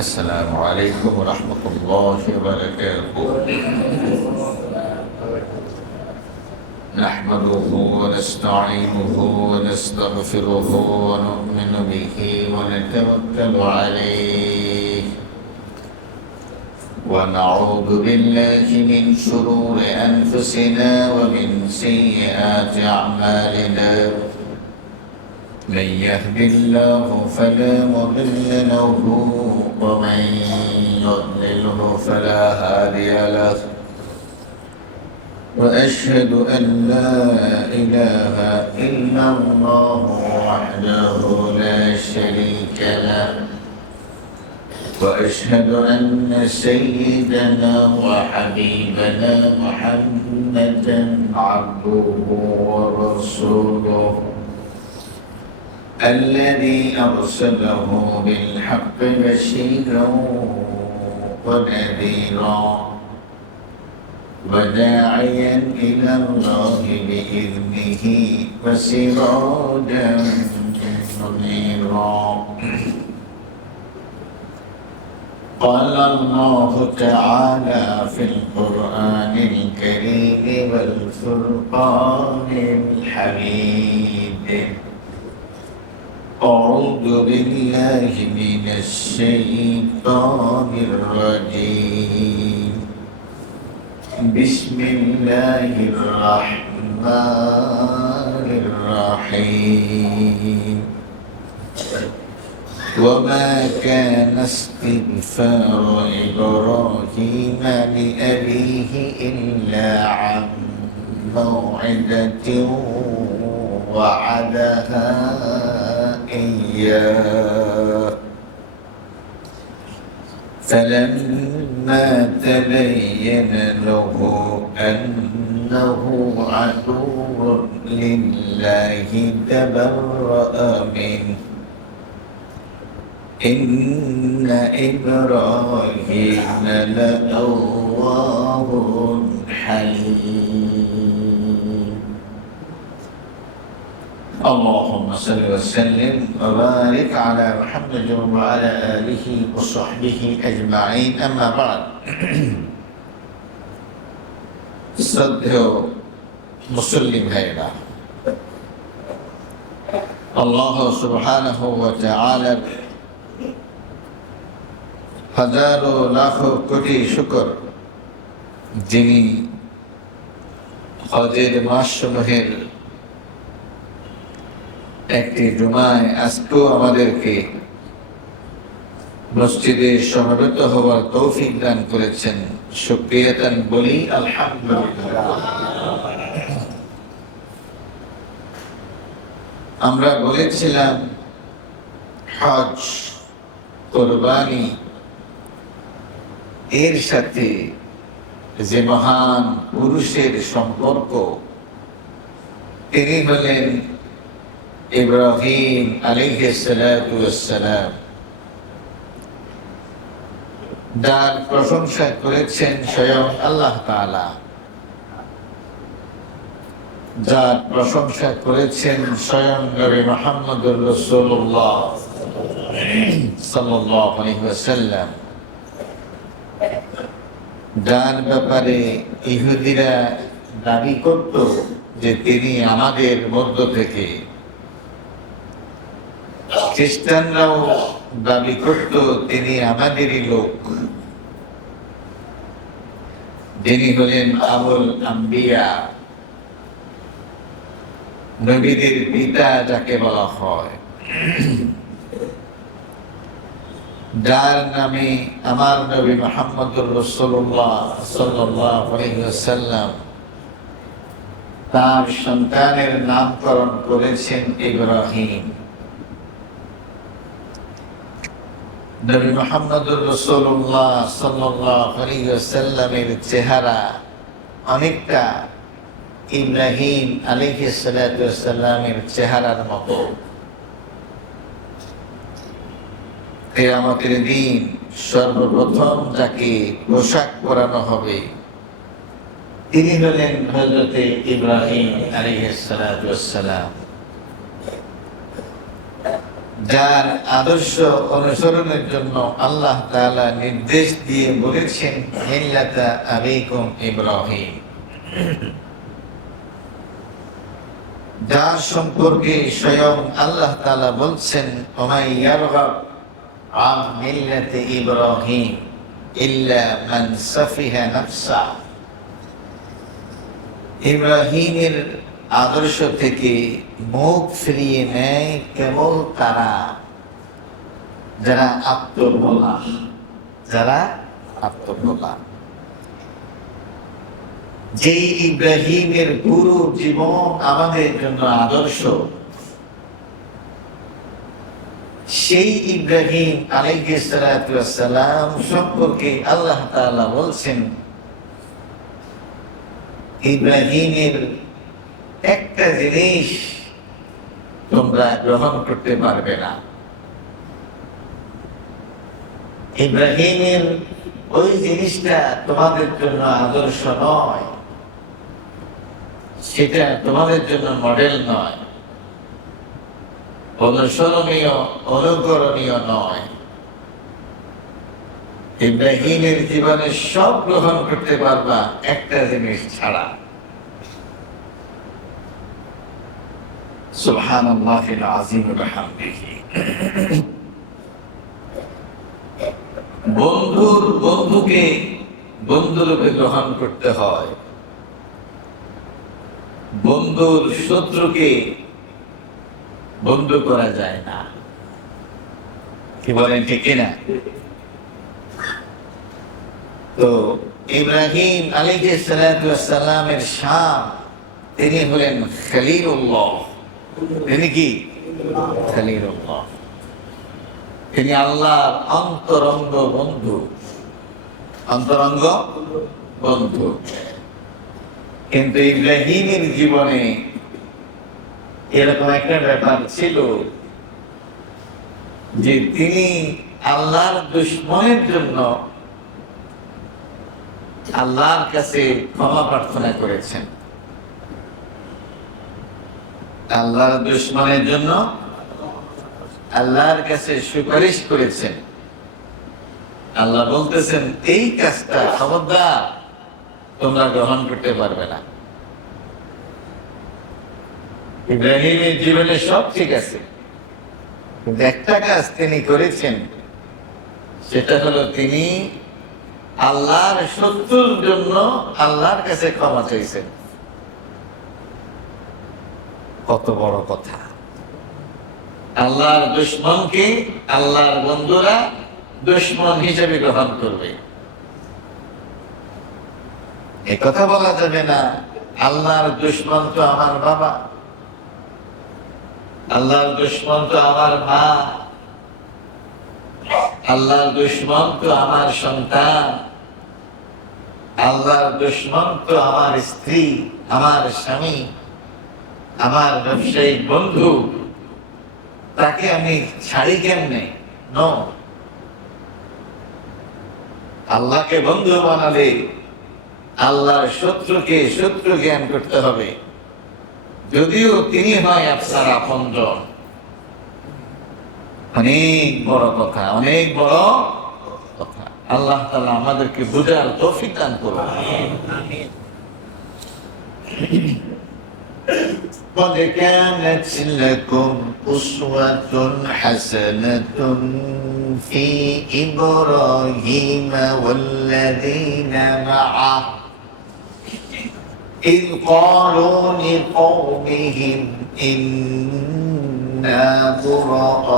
السلام عليكم ورحمة الله وبركاته. نحمده ونستعينه ونستغفره ونؤمن به ونتوكل عليه ونعوذ بالله من شرور أنفسنا ومن سيئات أعمالنا. من يهد الله فلا مضل له ومن يضلله فلا هادي له. وأشهد أن لا إله إلا الله وحده لا شريك له. وأشهد أن سيدنا وحبيبنا محمدا عبده ورسوله الذي أرسله بالحق بشيرا ونذيرا وداعيا إلى الله بإذنه وسراجا منيرا. قال الله تعالى في القرآن الكريم والفرقان الحميد: أعوذ بالله من الشيطان الرجيم. بسم الله الرحمن الرحيم. وما كان استغفار إبراهيم لأبيه إلا عن موعدة وعدها إياه فلما تبين له أنه عدو لله تبرأ منه. إن إبراهيم لأواه حليم. اللهم صل وسلم وبارك على محمد وعلى آله وصحبه أجمعين. أما بعد. শ্রদ্ধেয় মুসল্লি ভাইরা, আল্লাহ সুবহানাহু ওয়া তাআলা হাজারো লাখো কোটি শুকর, যিনি হজের মাসসমূহের একটি জুমায় আজকেও আমাদেরকে মসজিদে সমবেত হওয়ার তৌফিক দান করেছেন। শুকরিয়াতান বলি আলহামদুলিল্লাহ। আমরা বলেছিলাম হজ, কুরবানি এর সাথে যে মহান পুরুষের সম্পর্ক, তিনি হলেন ইব্রাহিম আলাইহিস সালাতু ওয়াস সালাম, যার প্রশংসা করেছেন স্বয়ং আল্লাহ তাআলা, যার প্রশংসা করেছেন স্বয়ং নবী মুহাম্মদুর রাসূলুল্লাহ সাল্লাল্লাহু আলাইহি ওয়াসাল্লাম, যার ব্যাপারে ইহুদিরা দাবি করত যে তিনি আমাদের মধ্য থেকে, খ্রিস্টানরাও দাবি করত তিনি আমাদেরই লোক, যিনি হলেন আবুল আম্বিয়া, নবীদের পিতা যাকে বলা হয়, যার নামে আমার নবী মুহাম্মদুর রাসূলুল্লাহ সাল্লাল্লাহু আলাইহি ওয়াসাল্লাম তার সন্তানের নামকরণ করেছেন ইব্রাহিম। নবী মুহাম্মদুর রাসূলুল্লাহ সাল্লাল্লাহু আলাইহি ওয়াসাল্লামের চেহারা অনেকটা ইব্রাহিম আলাইহিস সালাতু ওয়াস সালামের চেহারার মতো। কিয়ামতের দিন সর্বপ্রথম যাকে পোশাক পরানো হবে তিনি হলেন হযরতে ইব্রাহিম আলাইহিস সালাতু ওয়াস সালাম। যার আদর্শ অনুসরণের জন্য আল্লাহ তাআলা নির্দেশ দিয়ে বলেছেন মিল্লাতা আবিকুম ইব্রাহিম, যার সম্পর্কে স্বয়ং আল্লাহ তাআলা বলছেন ওমাই ইয়ারগাব আন মিল্লাতি ইব্রাহিম ইল্লা মান সাফিহা নাফসা। ইব্রাহিমের আদর্শ থেকে মুখ ফিরিয়ে নেয় কেবল তারা যারা আত্মভোলা, যেই ইব্রাহিমের পুরো জীবন আমাদের জন্য আদর্শ, সেই ইব্রাহিম আলাইহিস সালাতু ওয়াস সালাম সম্পর্কে আল্লাহ তাআলা বলছেন ইব্রাহিমের একটা জিনিস তোমরা গ্রহণ করতে পারবে না। ইব্রাহিমের ওই জিনিসটা তোমাদের জন্য আদর্শ নয়, সেটা তোমাদের জন্য মডেল নয়, অনুসরণীয় অনুকরণীয় নয়। ইব্রাহিমের জীবনে সব গ্রহণ করতে পারবা, একটা জিনিস ছাড়া। সুবহানাল্লাহিল আযীম ওয়া বিহামদিহি। বন্ধুকে বন্ধুরূপে গ্রহণ করতে হয়, বন্ধুর শত্রুকে বন্ধু করা যায় না। কি বলেন, ঠিক কিনা? তো ইব্রাহিম আলাইহিস সালাতু ওয়াস সালামের শান, তিনি হলেন খলিলুল্লাহ। তিনি কি? খলিলুল্লাহ। তিনি আল্লাহর অন্তরঙ্গ বন্ধু। কিন্তু ইব্রাহিমের জীবনে এরকম একটা ব্যাপার ছিল যে তিনি আল্লাহর দুশমনের জন্য আল্লাহর কাছে ক্ষমা প্রার্থনা করেছেন। আল্লাহর দুশমনের জন্য আল্লাহর কাছে সুপারিশ করেছেন। আল্লাহ বলতেছেন এই কাজটা খবরদার তোমরা গ্রহণ করতে পারবে না। ইব্রাহিমের জীবনে সব ঠিক আছে, কিন্তু একটা কাজ তিনি করেছেন, সেটা হলো তিনি আল্লাহর শত্রুর জন্য আল্লাহর কাছে ক্ষমা চাইছেন। কত বড় কথা! আল্লাহর দুশমনকে আল্লাহর বন্ধুরা দুশমন হিসেবে গ্রহণ করবে। এ কথা বলা যাবে না আল্লাহর দুশমন তো আমার বাবা, আল্লাহর দুশমন তো আমার মা, আল্লাহর দুশমন তো আমার সন্তান, আল্লাহর দুশমন তো আমার স্ত্রী, আমার স্বামী, আমার ব্যবসায়িক বন্ধু, তাকে আমি ছাড়ি কেমনে? নো, আল্লাহকে বন্ধু বানালে আল্লাহর শত্রুকে শত্রু জ্ঞান করতে হবে, যদিও তিনি হয় আপনার আপনজন। অনেক বড় কথা, অনেক বড় কথা। আল্লাহ তাআলা আমাদেরকে বুঝার তৌফিক দান করুন। قد كانت لكم أسوة حسنة في إبراهيم والذين معه إذ قالوا لقومهم إنا براء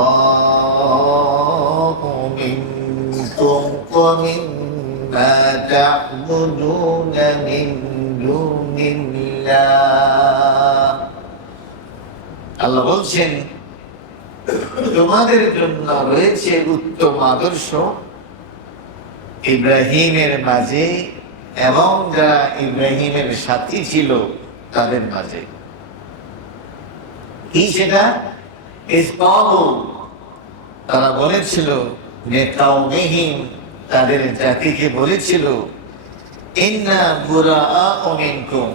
منكم ومما تعبدون من دون الله। আল্লাহ বলছেন তোমাদের জন্য রয়েছে উত্তম আদর্শ ইব্রাহিমের মাঝে এবং যারা ইব্রাহিমের সাথী ছিল তাদের মাঝে। কি সেটা? তারা বলেছিল, নেকাউমিহিম, তাদের জাতিকে বলেছিল, ইন্না বুরাআউ মিনকুম,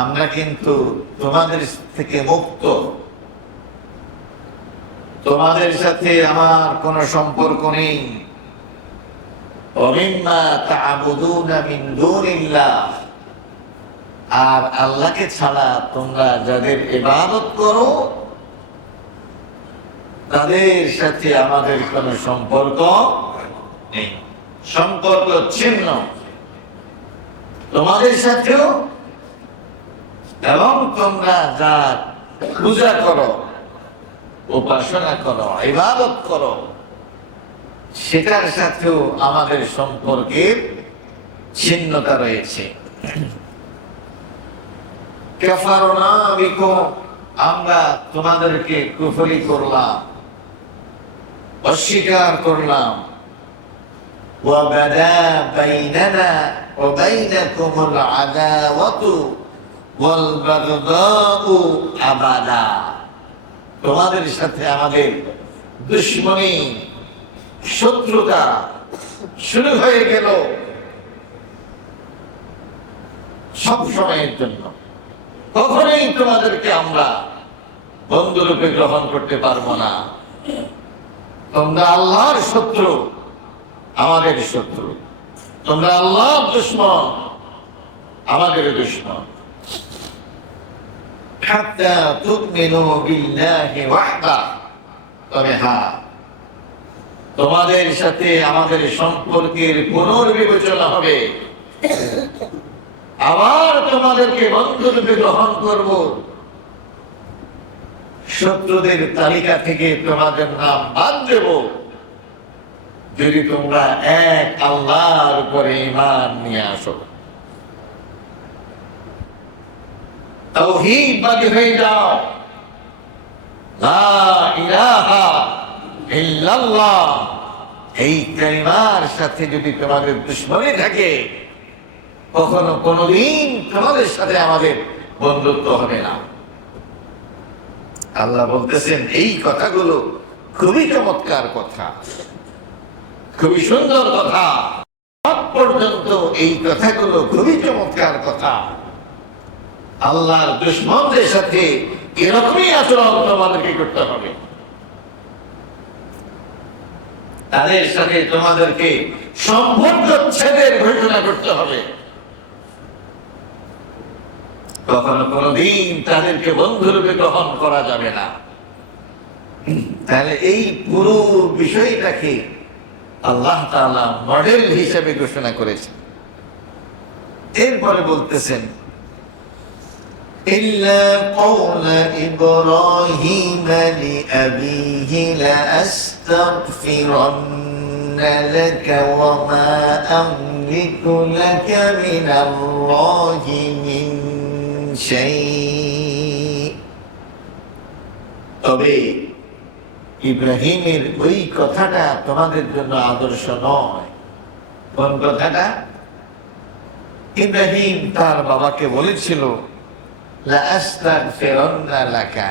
আমরা কিন্তু তোমাদের থেকে মুক্ত। তোমাদের সাথে আমার কোনো সম্পর্ক নেই। ওমিম্মা তা'বুদুনা মিন দুনিল্লাহ, আর আল্লাহকে ছাড়া তোমরা যাদের ইবাদত করো তাদের সাথে আমাদের কোনো সম্পর্ক নেই, সম্পর্ক ছিন্ন তোমাদের সাথেও। এবং তোমরা যা পূজা করো, উপাসনা করো, ইবাদত করো, সেটার সাথেও আমাদের সম্পর্কের ছিন্নতা রয়েছে। কাফারনা বিকুম, আমরা তোমাদেরকে কুফরি করলাম, অস্বীকার করলাম। ওয়া বাদা বাইনানা ওয়া বাইনাকুমুল আদাওয়াতু ওয়াল বাগদাউ আবাদা, তোমাদের সাথে আমাদের দুশমনী, শত্রুতা শুরু হয়ে গেল সব সময়ের জন্য। কখনোই তোমাদেরকে আমরা বন্ধুরূপে গ্রহণ করতে পারবো না। তোমরা আল্লাহর শত্রু, আমাদের শত্রু। তোমরা আল্লাহর দুশমন, আমাদের দুশমন। হাত্তা তুমিনু বিল্লাহি ওয়াহদা, তবে হ্যাঁ, তোমাদের সাথে আমাদের সম্পর্কের পুনর্বিবেচনা হবে। আবার তোমাদেরকে বন্ধুরূপে গ্রহণ করব। শত্রুদের তালিকা থেকে তোমাদের নাম বাদ দেব যদি তোমরা এক আল্লাহর উপরে ঈমান নিয়ে আসো, তাওহীদবাদী হয়ে যাও। লা ইলাহা ইল্লাল্লাহ, এই কালিমার সাথে যদি তোমাদের দুশমনী থাকে, কখনো কোনোদিন তোমাদের সাথে আমাদের বন্ধুত্ব হবে না। আল্লাহ বলতেছেন এই কথাগুলো খুবই চমৎকার কথা, খুবই সুন্দর কথা। আজ পর্যন্ত এই কথাগুলো খুবই চমৎকার কথা। আল্লাহর দুশমনদের সাথে এরকমই আচরণ তোমাদেরকে করতে হবে। তাদের সাথে তোমাদেরকে সম্পর্ক ছেদের ঘোষণা করতে হবে। কখনো কোনোদিন তাদেরকে বন্ধুরূপে গ্রহণ করা যাবে না। তাহলে এই পুরো বিষয়টাকে আল্লাহ তাআলা মডেল হিসেবে ঘোষণা করেছেন। এরপরে বলতেছেন, ইল্লা কওলা ইব্রাহিম লিআবিহি লাআস্তাগফিরান্না লাকা ওয়া মা আমলিকু লাকা মিনাল্লাহি মিন শাই'। তবে ইব্রাহিমের ওই কথাটা তোমাদের জন্য আদর্শ নয়। কোন কথাটা? ইব্রাহিম তার বাবাকে বলেছিল, লাআস্তাগফিরান্না লাকা,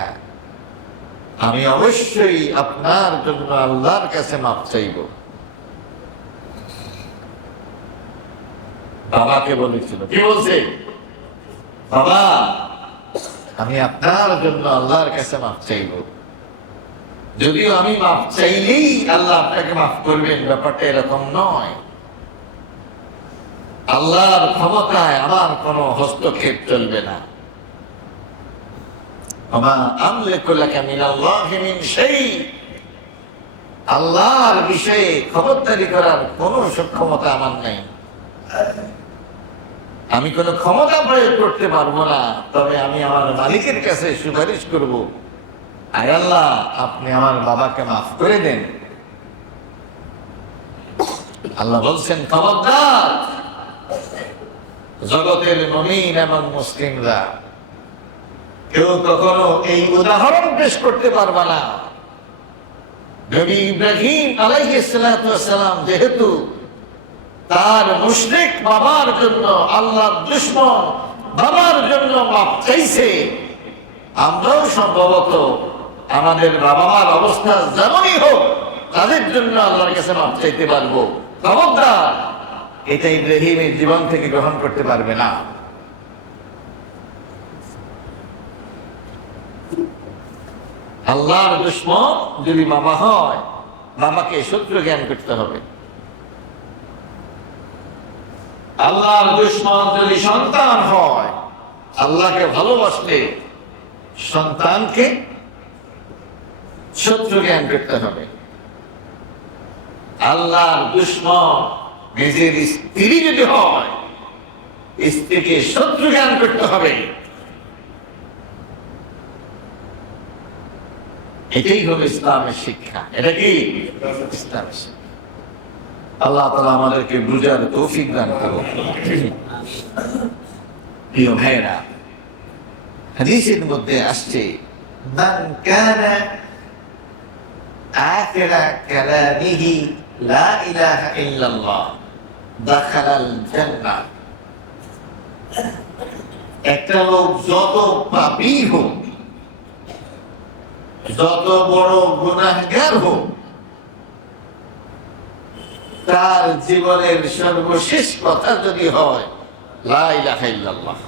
আমি অবশ্যই আপনার জন্য আল্লাহর কাছে মাফ চাইব। বাবাকে বলেছিল, কি বলছে? বাবা, আমি আপনার জন্য আল্লাহর কাছে মাফ চাইব। যদিও আমি মাফ চাইলেই আল্লাহ আপনাকে মাফ করবেন, ব্যাপারটা এরকম নয়। আল্লাহর ক্ষমতায় আমার কোনো হস্তক্ষেপ চলবে না। আল্লাহর বিষয়ে খবরদারি করার কোনো সক্ষমতা আমার নাই। আমি কোনো ক্ষমতা প্রয়োগ করতে পারবো না। তবে আমি আমার মালিকের কাছে সুপারিশ করব, আয় আল্লাহ, আপনি আমার বাবাকে মাফ করে দেন। আল্লাহ বলছেন, খবরদার, জগতের মুমিন এবং মুসলিমরা কেউ কখনো এই উদাহরণ পেশ করতে পারবে না। নবী ইব্রাহিম আলাইহিস সালাতু ওয়াস সালাম যেহেতু তার মুশরিক বাবার জন্য, আল্লাহর দুশমন বাবার জন্য মাফ চাইছে, আমরাও সম্ভবত আমাদের বাবা মার অবস্থা যেমনই হোক তাদের জন্য আল্লাহর কাছে মাফ চাইতে পারবো। খবরদার, এটা ইব্রাহিমের জীবন থেকে গ্রহণ করতে পারবে না। আল্লাহর দুশ্মন যদি বাবা হয়, বাবাকে শত্রু জ্ঞান করতে হবে। আল্লাহর দুশ্মন যদি সন্তান হয়, আল্লাহকে ভালোবাসলে সন্তানকে শত্রু জ্ঞান করতে হবে। আল্লাহর দুশ্মন নিজের স্ত্রী যদি হয়, স্ত্রীকে শত্রু জ্ঞান করতে হবে। এটাই হলো ইসলামের শিক্ষা। এটা কি ইসলামের শিক্ষা? আল্লাহ তাআলা আমাদেরকে বুঝার তৌফিক দান করুন। প্রিয় ভাইরা, হাদিসের মধ্যে আসছে, মান কানা আখিরা কালামিহি লা ইলাহা ইল্লাল্লাহ দাখালাল জান্নাহ। একটা লোক যত পাপী হোক, যত বড় গুনাহগার হোক, তার জীবনের সর্বশেষ কথা যদি হয় লা ইলাহা ইল্লাল্লাহ,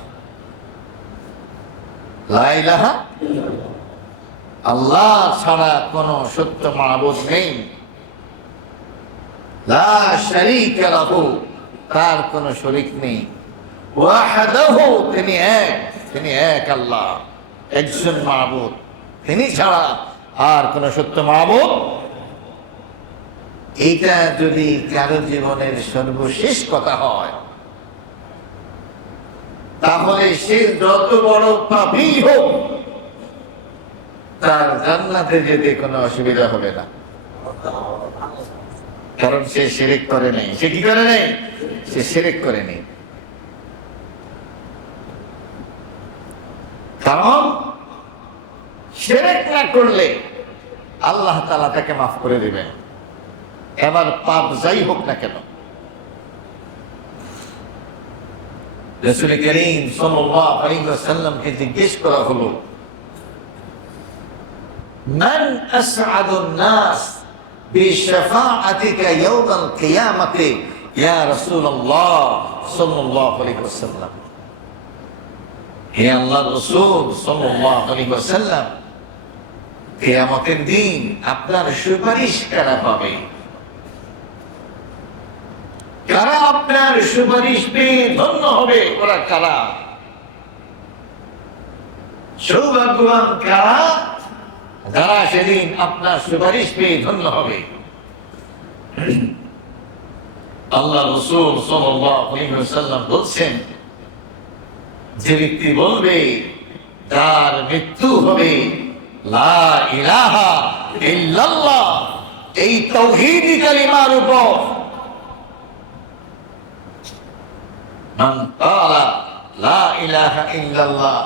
লা ইলাহা আল্লাহ ছাড়া কোন সত্য মাবুদ নেই, লা শারীকা লাহু তার কোন শরীক নেই, ওয়াহদাহু তিনি এক আল্লাহ, একজন মাবুদ, তিনি ছাড়া আর কোন সত্য মাবুদ। এইটা যদি কারো জীবনের সর্বশেষ কথা হয়, তাহলে সে যত বড় পাপী হোক, তার জান্নাতে যেতে কোনো অসুবিধা হবে না। কারণ সে শিরক করে নাই। সে কি করে নাই? সে শিরক করে নাই। কারণ শিরক না করলে আল্লাহ তাআলা তাকে মাফ করে দিবেন, এবার পাপ যাই হোক না কেন। রাসূল করিম সাল্লাল্লাহু আলাইহি ওয়াসাল্লামকে জিজ্ঞেস করা হলো, মান আসআদুন নাস বিশাফাআতিকা ইয়াউমাল কিয়ামাতি ইয়া রাসূলুল্লাহ সাল্লাল্লাহু আলাইহি ওয়াসাল্লাম। হে আল্লাহর রাসূল সাল্লাল্লাহু আলাইহি ওয়াসাল্লাম, কিয়ামতের দিন আপনার সুপারিশ কারা পাবে? কারা আপনার সুপারিশ পেয়ে ধন্য হবে? ওরা কারা? সৌভাগ্যবান কারা? যারা সেদিন আপনার সুপারিশ পেয়ে ধন্য হবে। আল্লাহ রাসূল সাল্লাল্লাহু আলাইহি ওয়াসাল্লাম বলছেন, যে ব্যক্তি বলবে তার মৃত্যু হবে লা ইলাহা ইল্লাল্লাহ, এই তাওহীদি কালিমার উপর, মান ক্বালা লা ইলাহা ইল্লাল্লাহ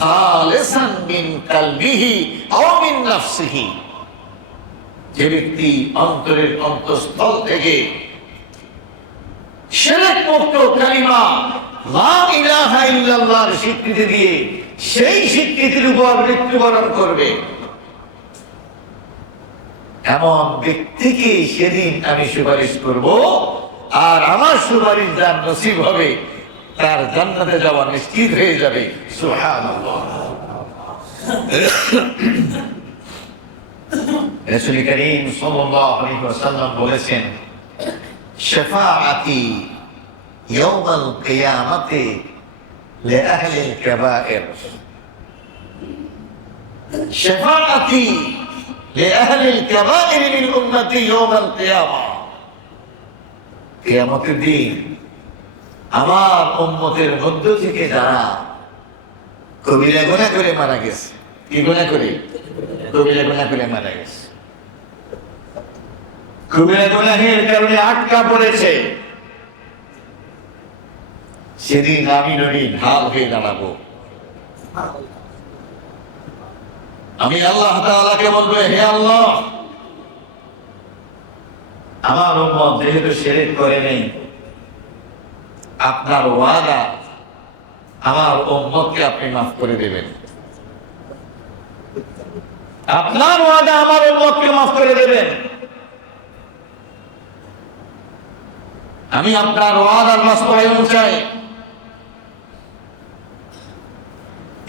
খালিসান মিন কলবিহি আও মিন নাফসিহি, যে ব্যক্তি অন্তরের অন্তঃস্থল থেকে শিরক মুক্ত কালিমা লা ইলাহা ইল্লাল্লাহর স্বীকৃতি দিয়ে সেই স্বীকৃতির উপর মৃত্যুবরণ করবে, এমন ব্যক্তিকে সেদিন আমি সুপারিশ করব, আর আমার সুপারিশ যার নসিব হবে তার জান্নাতে যাওয়া নিশ্চিত হয়ে যাবে। সুবহানাল্লাহ। রাসূল করিম সাল্লাল্লাহু আলাইহি ওয়াসাল্লাম বলেছেন, শাফাআতি ইয়াউমাল কিয়ামাতি লিআহলিল কাবায়ের, শাফাআতি লিআহলিল কাবায়ের মিন উম্মতি ইয়াউমাল কিয়ামা। কিয়ামতের দিন আমার উম্মতের মধ্য থেকে যারা কবিরা গুনাহ করে মারা গেছে, কি গুনাহ করে? কবিরা গুনাহ করে মারা গেছে, কবিরা গুনাহের কারণে আটকা পড়েছে, সেদিন আমি নবী ঢাল হয়ে দাঁড়াবো। আমি আল্লাহ তাআলাকে বলবো, হে আল্লাহ, আমার উম্মত যেহেতু শিরক করে নেই, আপনার ওয়াদা আমার উম্মতকে আপনি মাফ করে দেবেন, আপনার ওয়াদা আমার উম্মতকে মাফ করে দেবেন। আমি আপনার ওয়াদার বাস্তবায়ন চাই।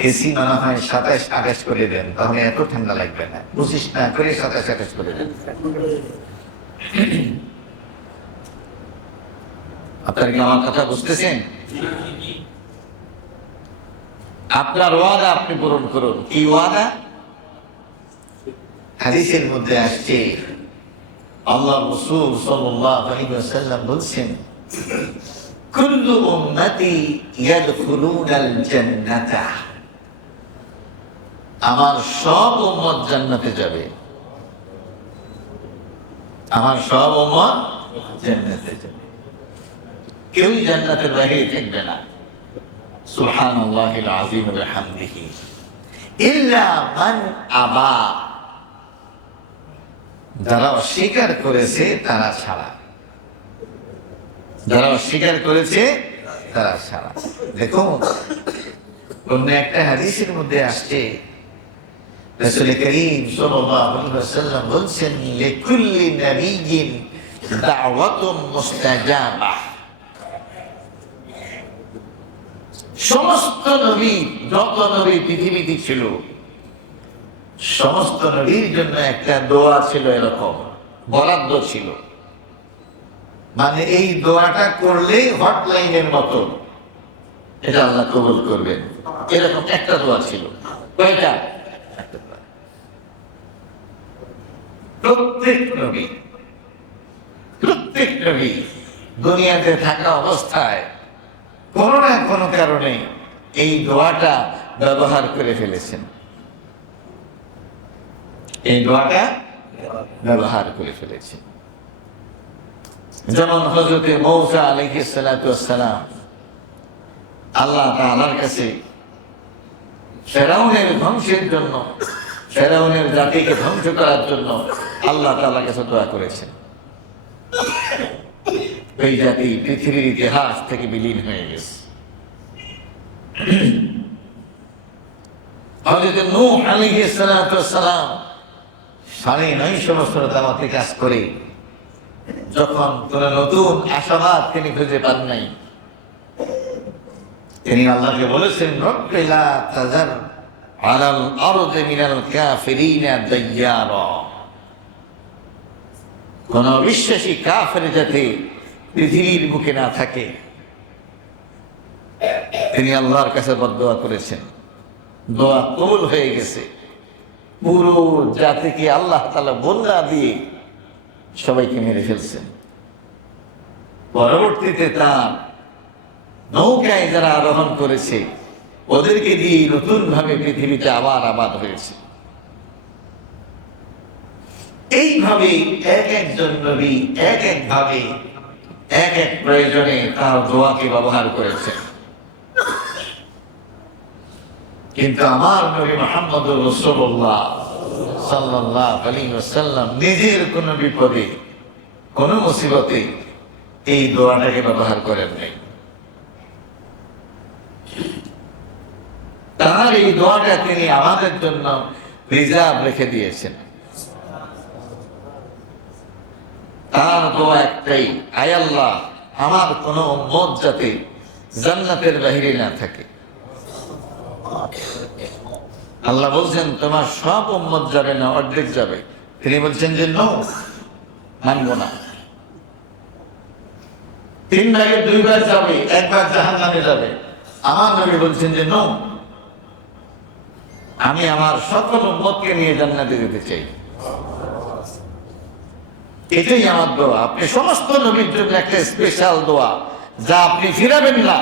এসি মনে হয় 27-28 করে দেন, তাহলে এত ঠান্ডা লাগবে না। 25 না করে 27-28 করে দেন। আপনারা কি আমার কথা বুঝতেছেন? আপনার ওয়াদা আপনি পূরণ করুন। কি ওয়াদা? হাদিসের মধ্যে আসছে, আল্লাহ রাসূল সাল্লাল্লাহু আলাইহি ওয়াসাল্লাম বলছেন, কুল্লু উম্মতি ইয়াদখুলুনাল জান্নাতা, আমার সব উম্মত জান্নাতে যাবে। আমার সব উম্মত জান্নাতে যাবে, কেউই জান্নাতের বাইরে থাকবে না। সুবহানাল্লাহিল আযীম ওয়া বিহামদিহি ইল্লা মান আবা, যারা অস্বীকার করেছে তারা ছাড়া। যারা অস্বীকার করেছে তারা ছাড়া। দেখুন, অন্য একটা হাদিসের মধ্যে আসছে, রাসূল করিম সাল্লাল্লাহু আলাইহি ওয়াসাল্লাম বলছেন, লিকুল্লি নাবিয়্যিন দাওয়াতুন মুস্তাজাবা, সমস্ত নবী, যত নবী পৃথিবীতে ছিল, সমস্ত নবীর জন্য একটা দোয়া ছিল, এরকম বরাদ্দ ছিল। মানে এই দোয়াটা করলে হটলাইনের মতো এটা আল্লাহ কবুল করবেন, এরকম একটা দোয়া ছিল। কয়টা? প্রত্যেক নবী দুনিয়াতে থাকা অবস্থায় কোনো না কোনো কারণে এই দোয়াটা ব্যবহার করে ফেলেছেন। এই দোয়াটা ব্যবহার করে ফেলেছেন। যেমন হযরত মূসা আলাইহিস সালাতু ওয়াস সালাম আল্লাহ তাআলার কাছে ফেরাউনের ধ্বংসের জন্য, ফেরাউনের জাতিকে ধ্বংস করার জন্য আল্লাহ তাআলার কাছে দোয়া করেছেন। এই জাতি পৃথিবীর ইতিহাস থেকে বিলীন হয়ে গেছে। হযরত নূহ আলাইহিস সালাতু ওয়াস সালাম 9.5 বছর দাওয়াতি কাজ করে যখন কোন নতুন আশাবাদ তিনি খুঁজে পান নাই, তিনি আল্লাহকে বলেছেন, রব্বি লা তাযার আলাল আরদি মিনাল কাফিরিনা দাইয়ারা, কোন বিশ্বাসী কাফের যাতে পৃথিবীর বুকে না থাকে। তিনি আল্লাহর কাছে বদদোয়া করেছেন, দোয়া কবুল হয়ে গেছে। পুরো জাতিকে আল্লাহ তাআলা বন্যা দিয়ে সবাইকে মেরে ফেলছেন। পরবর্তীতে তার নৌকায় যারা আরোহণ করেছে ওদেরকে দিয়ে নতুন ভাবে পৃথিবীতে আবার আবাদ হয়েছে। এইভাবে এক একজন নবী এক এক ভাবে এক এক প্রয়োজনে তার দোয়াকে ব্যবহার করেছেন। কিন্তু আমার নবী মুহাম্মদুর রাসূলুল্লাহ সাল্লাল্লাহু আলাইহি ওয়াসাল্লাম নিজের কোন বিপদে, কোন মুসিবতে এই দোয়াটাকে ব্যবহার করেন নাই। তার এই দোয়াটা তিনি আমাদের জন্য রিজার্ভ রেখে দিয়েছেন। তার দোয়া একটাই, আয় আল্লাহ, আমার কোন উম্মত যাতে জান্নাতের বাহিরে না থাকে। আল্লাহ বলছেন, তোমার সব উম্মত যাবে না, অর্ধেক যাবে। তিনি বলছেন যে নো, মানব না। 3 ভাগে 2 ভাগ যাবে, 1 ভাগ জাহান্নামে যাবে। আমার নবী বলছেন যে নো, আমি আমার সকল উম্মতকে নিয়ে জান্নাতে যেতে চাই। এটাই আমার দোয়া। আপনি সমস্ত নবীর জন্য একটা স্পেশাল দোয়া, যা আপনি ফিরাবেন না।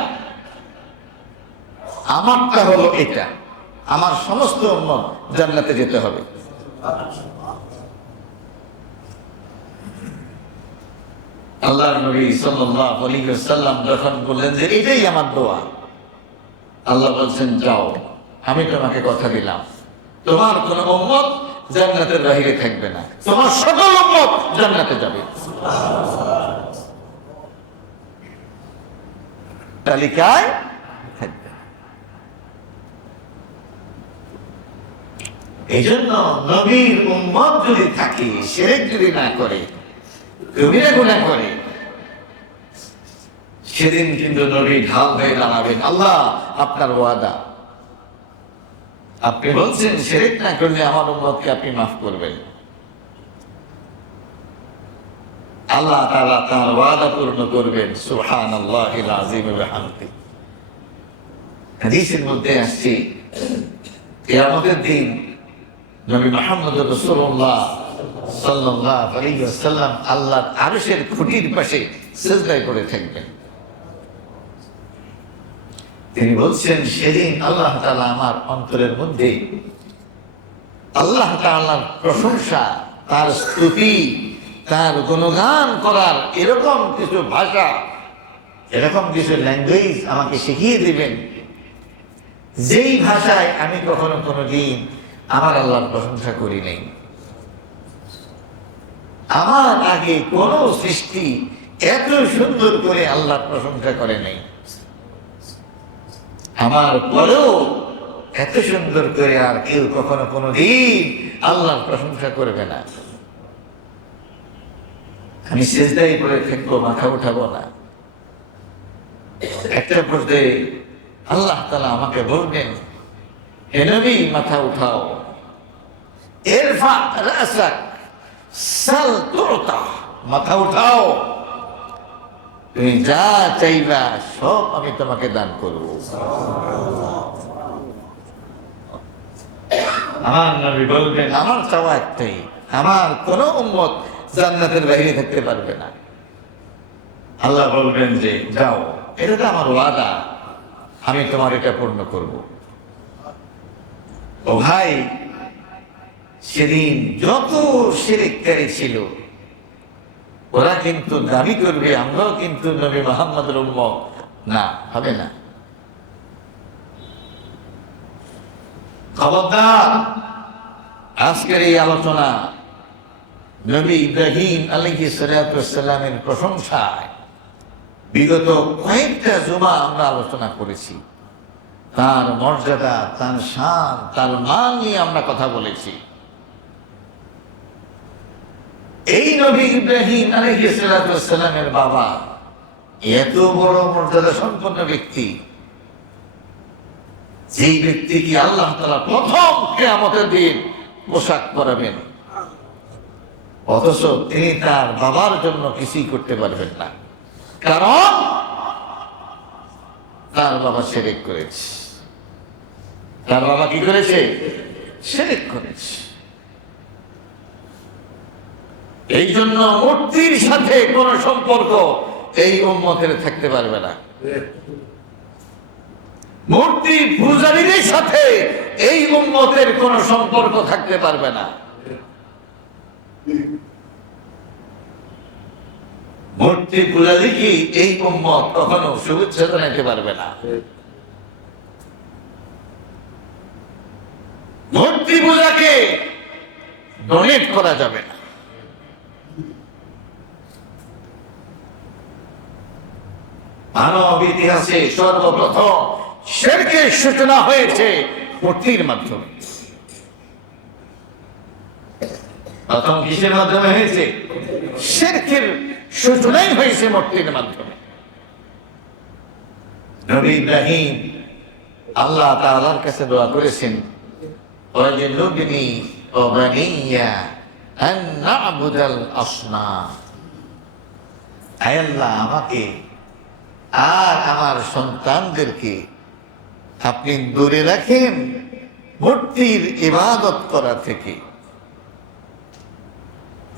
আমারটা হলো এটা, আমার সমস্ত উম্মত জান্নাতে যেতে হবে। আল্লাহর নবী সাল্লাল্লাহু আলাইহি ওয়াসাল্লাম যখন বললেন যে এটাই আমার দোয়া, আল্লাহ বলছেন, যাও, আমি তোমাকে কথা দিলাম, তোমার কোন উম্মত জান্নাতের বাইরে থাকবে না, তোমার সকল উম্মত জান্নাতে যাবে। তালিকায় থাকবে। এই জন্য নবীর উম্মত যদি থাকে, শিরক যদি না করে, কবিরা গুনাহ করে, সেদিন কিন্তু নবী ঢাল হয়ে দাঁড়াবেন। আল্লাহ, আপনার ওয়াদা, আপনি বলছেন শিরক না করলে আমার উম্মতকে আপনি মাফ করবেন। আল্লাহ তাআলা তার ওয়াদা পূর্ণ করবেন। সুবহানাল্লাহিল আযীম ওয়া বিহামদিহি। হাদিসের মধ্যে আসছে কিয়ামতের দিন নবী মুহাম্মদ রাসূলুল্লাহ সাল্লাল্লাহু আলাইহি ওয়াসাল্লাম আল্লাহর আরশের খুঁটির পাশে সিজদায় পড়ে থাকবেন। তিনি বলছেন সেদিন আল্লাহ তাআলা আমার অন্তরের মধ্যে আল্লাহ তাআলার প্রশংসা, তার স্তুতি, তার গুণগান করার এরকম কিছু ভাষা, এরকম কিছু ল্যাঙ্গুয়েজ আমাকে শিখিয়ে দিবেন, যেই ভাষায় আমি কখনো কোনোদিন আমার আল্লাহর প্রশংসা করি নাই। আমার আগে কোন সৃষ্টি এত সুন্দর করে আল্লাহর প্রশংসা করে নাই, আমার পরেও এত সুন্দর করে আর কেউ কখনো কোনোদিন আল্লাহর প্রশংসা করবে না। আমি সিজদায় পড়ে থাকবো, মাথা উঠাবো না। একটা পর্যায়ে আল্লাহ তাআলা আমাকে বলবেন, হে নবী মাথা উঠাও, ইরফা রাসাক সাল তুতা, মাথা উঠাও, তুমি যা চাইবা সব আমি তোমাকে দান করব। আমার নবী বলবেন, আমার চাওয়া একটাই, আমার কোন উম্মত জান্নাতের বাইরে থাকতে পারবে না। আল্লাহ বলবেন যে যাও, এটা তো আমার ওয়াদা, আমি তোমার এটা পূর্ণ করব। ও ভাই, সেদিন যত শিরককারী ছিল ওরা কিন্তু দাবি করবে আমরাও কিন্তু নবী মুহাম্মদের উম্মত, না, হবে না। খবরদার, আজকের এই আলোচনা নবী ইব্রাহিম আলাইহিস সালাতু ওয়াস সালামের প্রশংসায় বিগত কয়েকটা জুমা আমরা আলোচনা করেছি। তার মর্যাদা, তার শান, তার মান নিয়ে আমরা কথা বলেছি। এই নবী ইব্রাহিম আলাইহিস সালাতু ওয়াস সালামের বাবা এত বড় মর্যাদা সম্পন্ন ব্যক্তি, যেই ব্যক্তিকে আল্লাহ তাআলা প্রথম কিয়ামতের দিন পোশাক পরাবেন, অথচ তিনি তার বাবার জন্য কিছুই করতে পারবেন না, কারণ তার বাবা শিরক করেছে। তার বাবা কি করেছে? শিরক করেছে। এই জন্য মূর্তির সাথে কোন সম্পর্ক এই উম্মতের থাকতে পারবে না। মূর্তি পূজারীদের সাথে এই উম্মতের কোন সম্পর্ক থাকতে পারবে না। মূর্তি পূজারী কি এই উম্মত কখনো শুভেচ্ছা জানাতে পারবে না। মূর্তি পূজাকে ডোনেট করা যাবে না। মানব ইতিহাসে সর্বপ্রথম শিরকের সূচনা হয়েছে মূর্তির মাধ্যমে। প্রথম কিসের মাধ্যমে হয়েছে? শিরকের সূচনাই হয়েছে মূর্তির মাধ্যমে। নবী ইব্রাহিম আল্লাহ তাআলার কাছে দোয়া করেছেন, ওয়াজনুবনি ওয়া বানিয়া আন না'বুদাল আসনাম। হে আল্লাহ, আমাকে আর আমার সন্তানদেরকে আপনি দূরে রাখেন মূর্তির ইবাদত করা থেকে।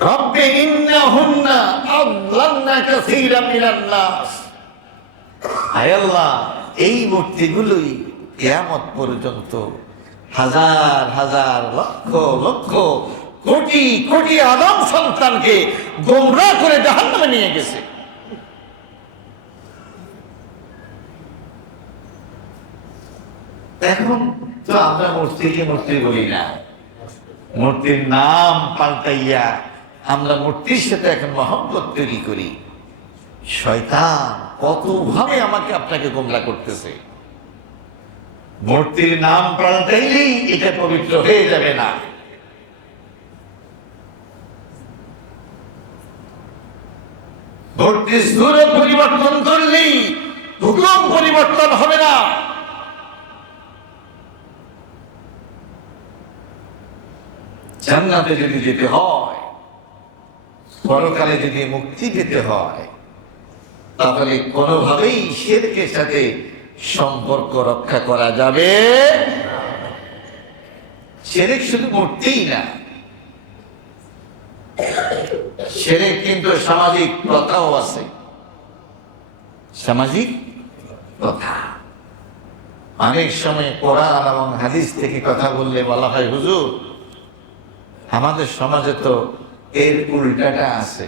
রব্বি ইন্নাহুন্না আযলালনা কাসীরাম মিনান নাস। হে আল্লাহ, এই মূর্তিগুলোই কিয়ামত পর্যন্ত হাজার হাজার লক্ষ লক্ষ কোটি কোটি আদম সন্তানকে গোমরাহ করে জাহান্নামে নিয়ে গেছে। এখন তো আমরা মূর্তিকে মূর্তি বলি না, মূর্তির নাম পাল্টাইয়া আমরা মূর্তির সাথে এখন মহব্বত তৈরি করি। শয়তান কতভাবে আমাকে আপনাকে গোমরাহ করতেছে। মূর্তির নাম পাল্টাইলেই এটা পবিত্র হয়ে যাবে না। মূর্তির সূরত পরিবর্তন করলেই হুকুম পরিবর্তন হবে না। জান্নাতে যদি যেতে হয়, পরকালে যদি মুক্তি পেতে হয়, তাহলে কোনোভাবেই শিরকের সাথে সম্পর্ক রক্ষা করা যাবে। শিরক শুধু মূর্তিই না, শিরক কিন্তু সামাজিক প্রথাও আছে। সামাজিক প্রথা অনেক সময় কোরআন এবং হাদিস থেকে কথা বললে বলা হয়, হুজুর আমাদের সমাজে তো এর উল্টাটা আছে।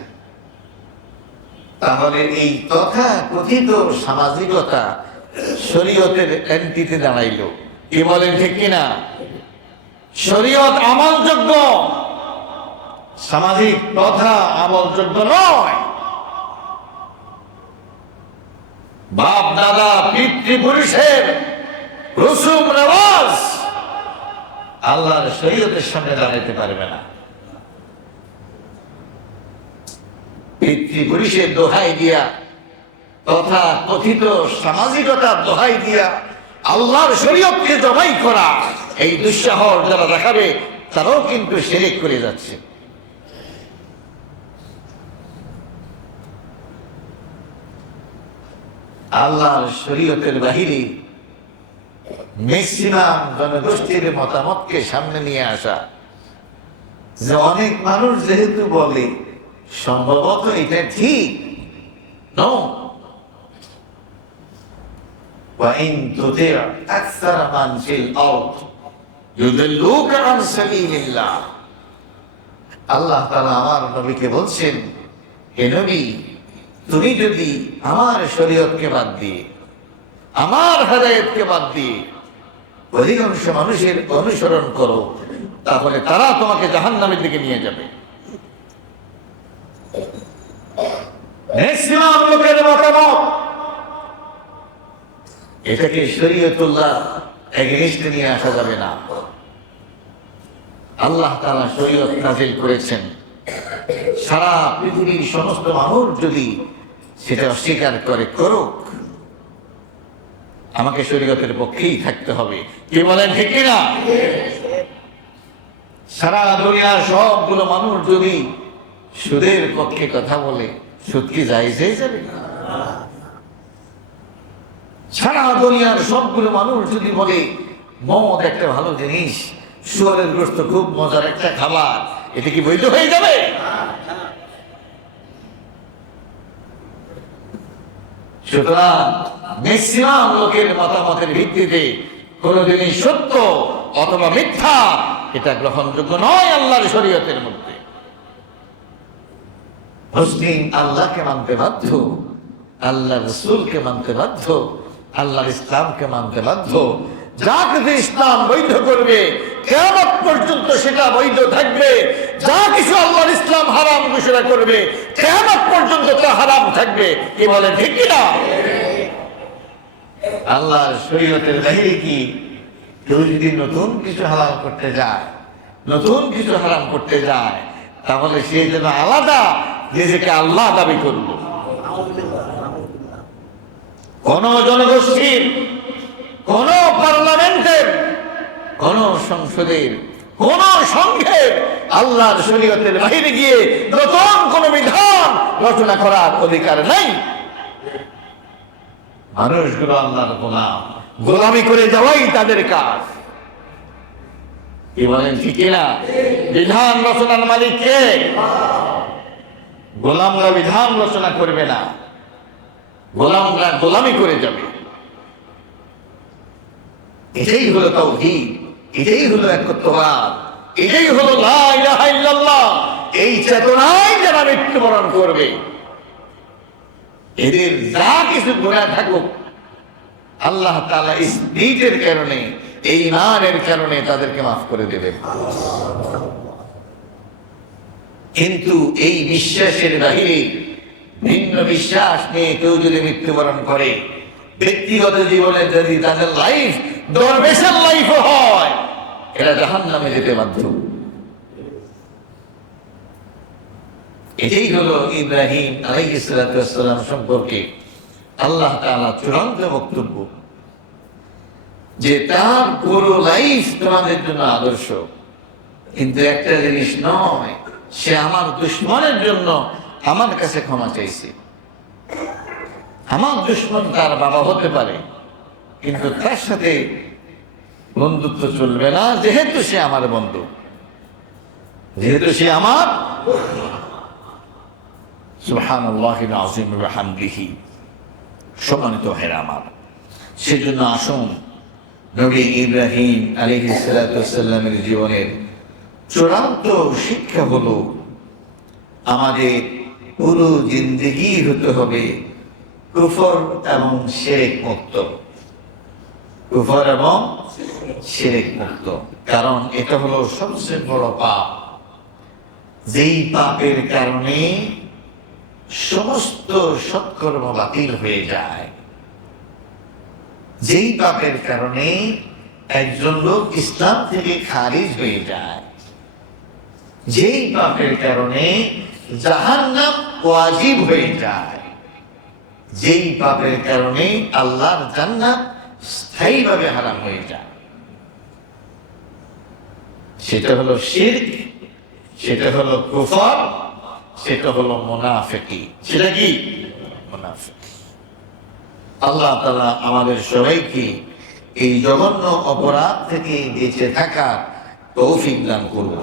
তাহলে এই তথা কথিত সামাজিকতা শরীয়তের অ্যান্টিতে দাঁড়াইল। কি বলেন, ঠিক কিনা? শরীয়ত আমলযোগ্য, সামাজিক প্রথা আমলযোগ্য নয়। বাপ দাদা পিতৃপুরুষের রসুম রেওয়াজ আল্লাহর শরীয়তের সামনে দাঁড়াইতে পারবে না। পিতৃপুরুষের দোহাই দিয়া তথা কথিত সামাজিকতার দোহাই দিয়া আল্লাহর শরীয়তকে জবাই করা, এই দুঃসাহস যারা দেখাবে তারাও কিন্তু শিরক করে যাচ্ছে। আল্লাহর শরীয়তের বাহিরে ম্যাক্সিমাম জনগোষ্ঠীর মতামতকে সামনে নিয়ে আসা, যে অনেক মানুষ যেহেতু বলে সম্ভবত এটা ঠিক নয়। وَإِن تُطِعْ أَكْثَرَ مَنْ فِي الْأَرْضِ يُضِلُّوكَ عَنْ سَبِيلِ اللَّهِ। আল্লাহ তাআলা আমার নবীকে বলছেন, হে নবী, তুমি যদি আমার শরীয়তকে বাদ দিয়ে, আমার হেদায়েতকে বাদ দিয়ে অধিকাংশ মানুষের অনুসরণ করো, তাহলে তারা তোমাকে জাহান্নামের দিকে নিয়ে যাবে। ম্যাক্সিমাম লোকের মতামত, এটাকে শরীয়তুল্লাহ এগেইনস্টে নিয়ে আসা যাবে না। আল্লাহ তাআলা শরীয়ত নাযিল করেছেন, সারা পৃথিবীর সমস্ত মানুষ যদি সেটা অস্বীকার করে করুক, আমাকে শরীয়তের পক্ষেই থাকতে হবে। কি বলেন, ঠিক কিনা? সারা দুনিয়ার সবগুলো মানুষ যদি সুদের পক্ষে কথা বলে, সুদ কি জায়েজ হয়ে যাবে? সারা দুনিয়ার সবগুলো মানুষ যদি বলে মদ একটা ভালো জিনিস, শুয়োরের গোশত খুব মজার একটা খাবার, এটা কি বৈধ হয়ে যাবে? সুতরাং ম্যাক্সিমাম লোকের মতামতের ভিত্তিতে কোনদিনই সত্য অথবা মিথ্যা এটা গ্রহণযোগ্য নয় আল্লাহর শরীয়তের মধ্যে। মুসলিম আল্লাহকে মানতে বাধ্য, আল্লাহ রসুলকে মানতে বাধ্য, আল্লাহর ইসলামকে মানতে বাধ্য। যা কিছু ইসলাম বৈধ করবে কিয়ামত পর্যন্ত সেটা বৈধ থাকবে। যা কিছু আল্লাহর ইসলাম হারাম ঘোষণা করবে কিয়ামত পর্যন্ত তা হারাম থাকবে। কি বলেন, ঠিক কিনা? আল্লাহর শরীয়তের বাহিরে কি কেউ যদি নতুন কিছু হালাল করতে যায়, নতুন কিছু হারাম করতে যায়, তাহলে সে যেন আলাদা নিজেকে আল্লাহ দাবি করল। কোন জনগোষ্ঠীর, কোন পার্লামেন্টের, কোন সংসদের, কোন সংঘের আল্লাহর শরীয়তের বাহিরে গিয়ে নতুন কোন বিধান রচনা করার অধিকার নাই। মানুষগুলো আল্লাহর গোলাম, গোলামি করে যাওয়াই তাদের কাজ। কি বলেন, ঠিক না? বিধান রচনার মালিক কে? গোলামরা বিধান রচনা করবে না, গোলামরা গোলামি করে যাবে। এটাই হলো তাওহীদ, এটাই হলো একত্ববাদ, এটাই হলো লা ইলাহা ইল্লাল্লাহ। এই চেতনায় যারা মৃত্যুবরণ করবে, এদের যা কিছু গুনাহ থাকুক, আল্লাহ তাআলা ইসবিতের কারণে, এই ঈমানের কারণে তাদেরকে মাফ করে দেবেন। কিন্তু এই বিশ্বাসের বাহিরে ভিন্ন বিশ্বাস নিয়ে কেউ যদি মৃত্যুবরণ করে, ব্যক্তিগত জীবনে যদি তাদের লাইফ দরবেশের লাইফ হয়, এরা জাহান্নামে যেতে বাধ্য। এটাই হলো ইব্রাহিম আলাইহিস সালাতু ওয়াস সালাম সম্পর্কে আল্লাহ তাআলা চূড়ান্ত বক্তব্য, যে তার পুরো লাইফ তোমাদের জন্য আদর্শ। কিন্তু একটা জিনিস নয়, সে আমার দুশ্মনের জন্য আমার কাছে ক্ষমা চাইছে। আমার দুশ্মন তার বাবা হতে পারে, কিন্তু তার সাথে বন্ধুত্ব চলবে না, যেহেতু সে আমার বন্ধু, যেহেতু সে আমার। সুবহানাল্লাহিল আযীম ওয়া বিহামদিহি। সম্মানিত ভাইরা আমার, সেজন্য আসুন নবী ইব্রাহিম আলাইহিস সালাতু ওয়াস সালামের জীবনের চূড়ান্ত শিক্ষা হলো আমাদের পুরো জিন্দেগি হতে হবে কুফর এবং শিরক মুক্ত। কুফর এবং শিরক মুক্ত, কারণ এটা হলো সবচেয়ে বড় পাপ, যেই পাপের কারণে সমস্ত সৎকর্ম বাতিল হয়ে যায়, যেই পাপের কারণে একজন লোক ইসলাম থেকে খারিজ হয়ে যায়, যেই পাপের কারণে জাহান্নাম ওয়াজিব হয়ে যায়, যেই পাপের কারণে আল্লাহর জান্নাত স্থায়ীভাবে হারাম হয়ে যায়, সেটা হলো শিরক, সেটা হলো কুফর, সেটা হলো মুনাফিকি। সেটা কি? মুনাফিকি। আল্লাহ তাআলা আমাদের সবাইকে এই জঘন্য অপরাধ থেকে বেঁচে থাকার তৌফিক দান করুন।